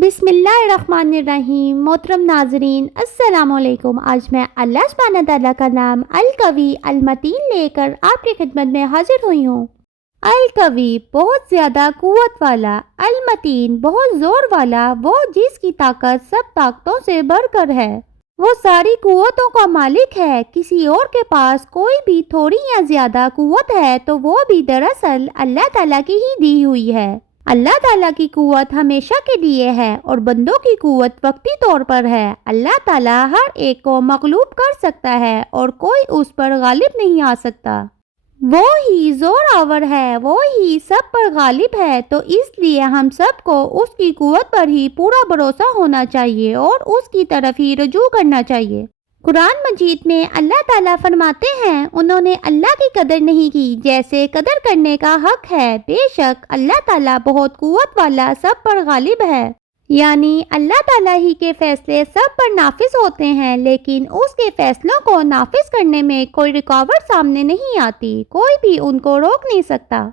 बिस्मिल्लाहिर्रहमानिर्रहीम। मोहतरम नाजरीन, अस्सलाम वालेकुम। आज मैं अल्लाह सुब्हानहू तआला का नाम अल कवी अल मतीन लेकर आपकी खिदमत में हाजिर हुई हूँ। अल कवी बहुत ज़्यादा कुव्वत वाला, अल मतीन बहुत ज़ोर वाला, वो जिसकी ताकत सब ताकतों से बढ़कर है, वो सारी कुव्वतों का मालिक है। किसी और के पास कोई भी थोड़ी या ज़्यादा कुव्वत है तो वो भी दरअसल अल्लाह ताला की ही दी हुई है। अल्लाह ताला की कुव्वत हमेशा के लिए है और बंदों की कुव्वत वक्ती तौर पर है। अल्लाह ताला हर एक को मगलूब कर सकता है और कोई उस पर गालिब नहीं आ सकता। वो ही जोर आवर है, वो ही सब पर गालिब है, तो इसलिए हम सबको उसकी कुव्वत पर ही पूरा भरोसा होना चाहिए और उसकी तरफ ही रुजू करना चाहिए। कुरान मजीद में अल्लाह ताला फरमाते हैं, उन्होंने अल्लाह की कदर नहीं की जैसे कदर करने का हक है। बेशक अल्लाह ताला बहुत कुव्वत वाला, सब पर गालिब है। यानी अल्लाह ताला ही के फैसले सब पर नाफिज होते हैं, लेकिन उसके फैसलों को नाफिज करने में कोई रुकावट सामने नहीं आती, कोई भी उनको रोक नहीं सकता।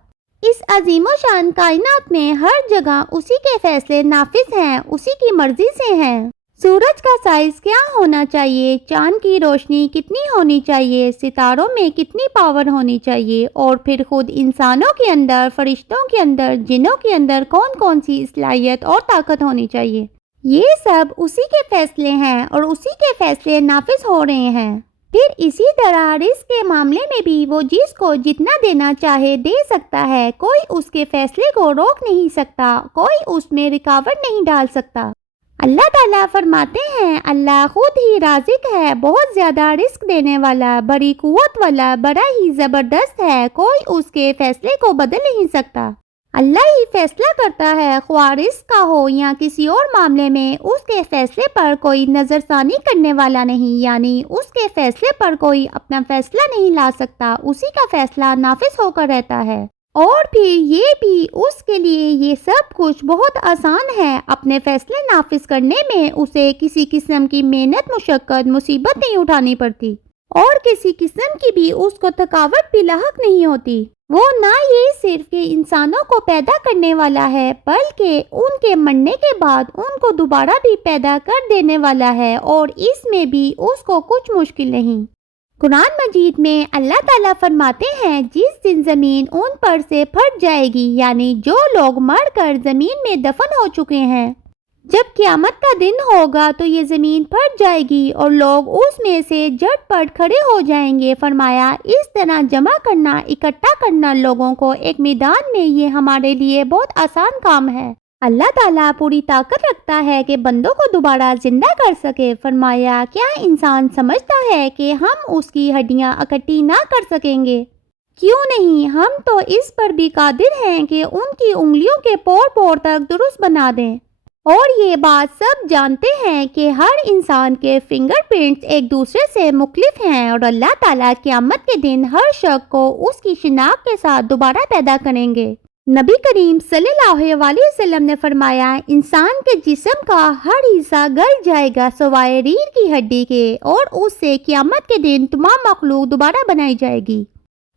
इस अजीमो शान कायनात में हर जगह उसी के फैसले नाफिज हैं, उसी की मर्जी से हैं। सूरज का साइज क्या होना चाहिए, चांद की रोशनी कितनी होनी चाहिए, सितारों में कितनी पावर होनी चाहिए, और फिर खुद इंसानों के अंदर, फरिश्तों के अंदर, जिन्नों के अंदर कौन कौन सी सलाहियत और ताकत होनी चाहिए, ये सब उसी के फैसले हैं और उसी के फैसले नाफिज हो रहे हैं। फिर इसी तरह रिस्क के मामले में भी वो जिसको जितना देना चाहे दे सकता है, कोई उसके फैसले को रोक नहीं सकता, कोई उसमें रुकावट नहीं डाल सकता। अल्लाह ताला फरमाते हैं, अल्लाह खुद ही राज़िक है, बहुत ज़्यादा रिस्क देने वाला, बड़ी कुव्वत वाला, बड़ा ही ज़बरदस्त है, कोई उसके फैसले को बदल नहीं सकता। अल्लाह ही फैसला करता है, ख्वाह रिस्क का हो या किसी और मामले में, उसके फैसले पर कोई नज़रसानी करने वाला नहीं, यानी उसके फैसले पर कोई अपना फैसला नहीं ला सकता, उसी का फैसला नाफिज होकर रहता है। और फिर ये भी उसके लिए ये सब कुछ बहुत आसान है, अपने फैसले नाफिज करने में उसे किसी किस्म की मेहनत, मुशक्कत, मुसीबत नहीं उठानी पड़ती और किसी किस्म की भी उसको थकावट भी लाहक नहीं होती। वो ना ये सिर्फ के इंसानों को पैदा करने वाला है, बल्कि उनके मरने के बाद उनको दोबारा भी पैदा कर देने वाला है, और इसमें भी उसको कुछ मुश्किल नहीं। कुरान मजीद में अल्लाह ताला फरमाते हैं, जिस दिन ज़मीन उन पर से फट जाएगी, यानी जो लोग मर कर ज़मीन में दफन हो चुके हैं, जब क़यामत का दिन होगा तो ये ज़मीन फट जाएगी और लोग उसमें से झटपट खड़े हो जाएंगे। फरमाया, इस तरह जमा करना, इकट्ठा करना लोगों को एक मैदान में, ये हमारे लिए बहुत आसान काम है। अल्लाह ताला पूरी ताकत रखता है कि बंदों को दोबारा जिंदा कर सके। फरमाया, क्या इंसान समझता है कि हम उसकी हड्डियां इकट्ठी ना कर सकेंगे? क्यों नहीं, हम तो इस पर भी कादिर हैं कि उनकी उंगलियों के पोर पोर तक दुरुस्त बना दें। और ये बात सब जानते हैं कि हर इंसान के फिंगरप्रिंट्स एक दूसरे से मुख्तलिफ हैं और अल्लाह ताला क़यामत के दिन हर शख्स को उसकी शिनाख्त के साथ दोबारा पैदा करेंगे। नबी करीम सल्लल्लाहु अलैहि वसल्लम ने फरमाया, इंसान के जिस्म का हर हिस्सा गल जाएगा सिवाय रीढ़ की हड्डी के, और उससे क़यामत के दिन तमाम मखलूक दोबारा बनाई जाएगी।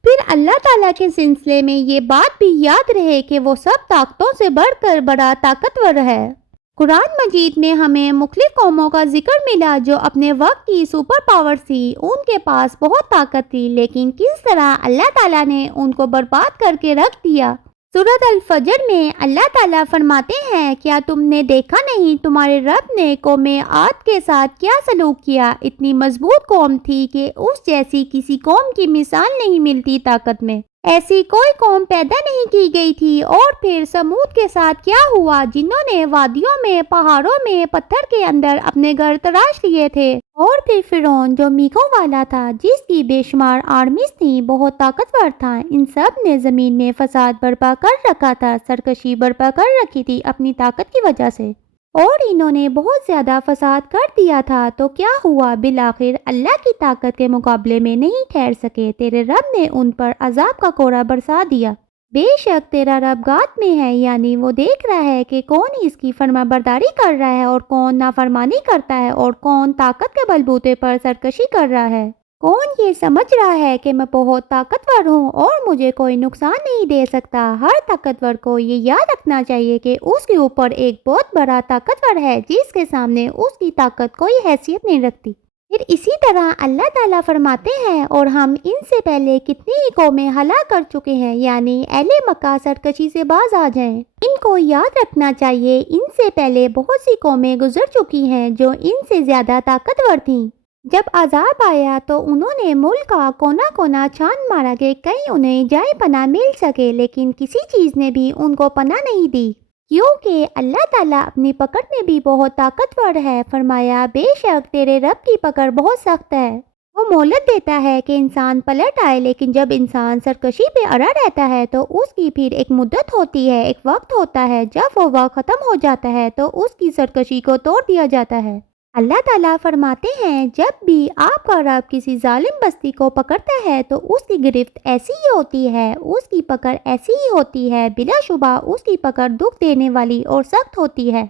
फिर अल्लाह ताला के सिलसिले में ये बात भी याद रहे कि वो सब ताकतों से बढ़कर बड़ा ताकतवर है। कुरान मजीद में हमें मुख्तलिफ कौमों का जिक्र मिला जो अपने वक्त की सुपर पावर थी, उनके पास बहुत ताकत थी, लेकिन किस तरह अल्लाह ताला ने उनको बर्बाद करके रख दिया। सूरत अल फजर में अल्लाह ताला फरमाते हैं, क्या तुमने देखा नहीं तुम्हारे रब ने कौमे आद के साथ क्या सलूक किया? इतनी मजबूत कौम थी कि उस जैसी किसी कौम की मिसाल नहीं मिलती ताकत में, ऐसी कोई कौम पैदा नहीं की गई थी। और फिर समूद के साथ क्या हुआ, जिन्होंने वादियों में, पहाड़ों में, पत्थर के अंदर अपने घर तराश लिए थे। और फिर फिरौन जो मीखों वाला था, जिसकी बेशुमार आर्मीज थी, बहुत ताकतवर था, इन सब ने जमीन में फसाद बर्पा कर रखा था, सरकशी बर्पा कर रखी थी अपनी ताकत की वजह से, और इन्होंने बहुत ज़्यादा फसाद कर दिया था। तो क्या हुआ, बिलाखिर अल्लाह की ताकत के मुकाबले में नहीं ठहर सके, तेरे रब ने उन पर अजाब का कोहरा बरसा दिया। बेशक तेरा रब गात में है, यानी वो देख रहा है कि कौन इसकी फरमाबरदारी कर रहा है और कौन नाफरमानी करता है और कौन ताकत के बलबूते पर सरकशी कर रहा है। کون یہ سمجھ رہا ہے کہ میں بہت طاقتور ہوں اور مجھے کوئی نقصان نہیں دے سکتا؟ ہر طاقتور کو یہ یاد رکھنا چاہیے کہ اس کے اوپر ایک بہت بڑا طاقتور ہے جس کے سامنے اس کی طاقت کوئی حیثیت نہیں رکھتی۔ پھر اسی طرح اللہ تعالیٰ فرماتے ہیں، اور ہم ان سے پہلے کتنی ہی قومیں ہلاک کر چکے ہیں، یعنی اہل مکہ سرکشی سے باز آ جائیں۔ ان کو یاد رکھنا چاہیے ان سے پہلے بہت سی قومیں گزر چکی ہیں جو ان سے زیادہ طاقتور تھیں۔ جب عذاب آیا تو انہوں نے ملک کا کونا کونا چھان مارا کہ کہیں انہیں جائے پناہ مل سکے، لیکن کسی چیز نے بھی ان کو پناہ نہیں دی، کیونکہ اللہ تعالیٰ اپنی پکڑ میں بھی بہت طاقتور ہے۔ فرمایا بے شک تیرے رب کی پکڑ بہت سخت ہے، وہ مہلت دیتا ہے کہ انسان پلٹ آئے، لیکن جب انسان سرکشی پہ اڑا رہتا ہے تو اس کی پھر ایک مدت ہوتی ہے، ایک وقت ہوتا ہے، جب وہ وقت ختم ہو جاتا ہے تو اس کی سرکشی کو توڑ دیا جاتا ہے۔ اللہ تعالیٰ فرماتے ہیں جب بھی آپ کا رب کسی ظالم بستی کو پکڑتا ہے تو اس کی گرفت ایسی ہی ہوتی ہے، اس کی پکڑ ایسی ہی ہوتی ہے، بلا شبہ اس کی پکڑ دکھ دینے والی اور سخت ہوتی ہے۔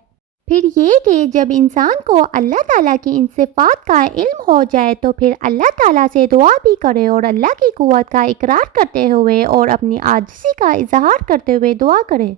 پھر یہ کہ جب انسان کو اللہ تعالیٰ کی ان صفات کا علم ہو جائے تو پھر اللہ تعالیٰ سے دعا بھی کرے اور اللہ کی قوت کا اقرار کرتے ہوئے اور اپنی عاجزی کا اظہار کرتے ہوئے دعا کرے۔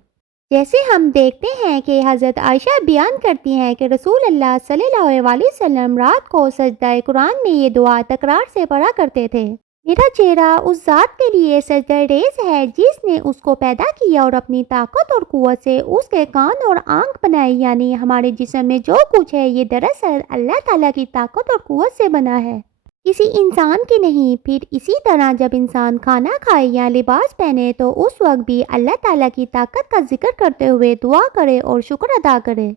جیسے ہم دیکھتے ہیں کہ حضرت عائشہ بیان کرتی ہیں کہ رسول اللہ صلی اللہ علیہ وسلم رات کو سجدہ قرآن میں یہ دعا تکرار سے پڑھا کرتے تھے: میرا چہرہ اس ذات کے لیے سجدہ ریز ہے جس نے اس کو پیدا کیا اور اپنی طاقت اور قوت سے اس کے کان اور آنکھ بنائے، یعنی ہمارے جسم میں جو کچھ ہے یہ دراصل اللہ تعالیٰ کی طاقت اور قوت سے بنا ہے، کسی انسان کی نہیں۔ پھر اسی طرح جب انسان کھانا کھائے یا لباس پہنے تو اس وقت بھی اللہ تعالیٰ کی طاقت کا ذکر کرتے ہوئے دعا کرے اور شکر ادا کرے۔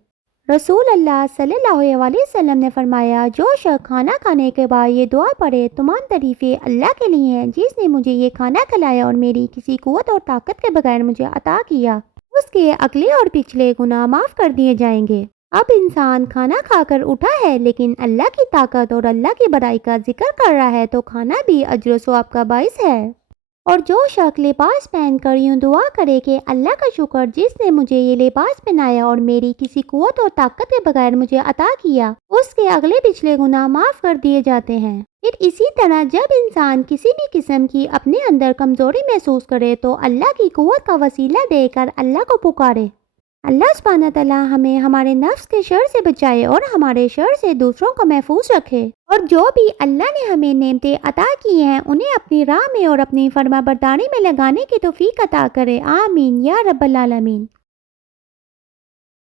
رسول اللہ صلی اللہ علیہ وسلم نے فرمایا جو شخص کھانا کھانے کے بعد یہ دعا پڑھے: تمام تعریفیں اللہ کے لیے ہیں جس نے مجھے یہ کھانا کھلایا اور میری کسی قوت اور طاقت کے بغیر مجھے عطا کیا، اس کے اگلے اور پچھلے گناہ معاف کر دیے جائیں گے۔ اب انسان کھانا کھا کر اٹھا ہے لیکن اللہ کی طاقت اور اللہ کی بڑائی کا ذکر کر رہا ہے تو کھانا بھی اجر و ثواب کا باعث ہے۔ اور جو شخص لباس پہن کر یوں دعا کرے کہ اللہ کا شکر جس نے مجھے یہ لباس پہنایا اور میری کسی قوت اور طاقت کے بغیر مجھے عطا کیا، اس کے اگلے پچھلے گناہ معاف کر دیے جاتے ہیں۔ پھر اسی طرح جب انسان کسی بھی قسم کی اپنے اندر کمزوری محسوس کرے تو اللہ کی قوت کا وسیلہ دے کر اللہ کو پکارے۔ اللہ سبحانہ تعالیٰ ہمیں ہمارے نفس کے شر سے بچائے اور ہمارے شر سے دوسروں کو محفوظ رکھے، اور جو بھی اللہ نے ہمیں نعمتیں عطا کی ہیں انہیں اپنی راہ میں اور اپنی فرما برداری میں لگانے کی توفیق عطا کرے۔ آمین یا رب العالمین۔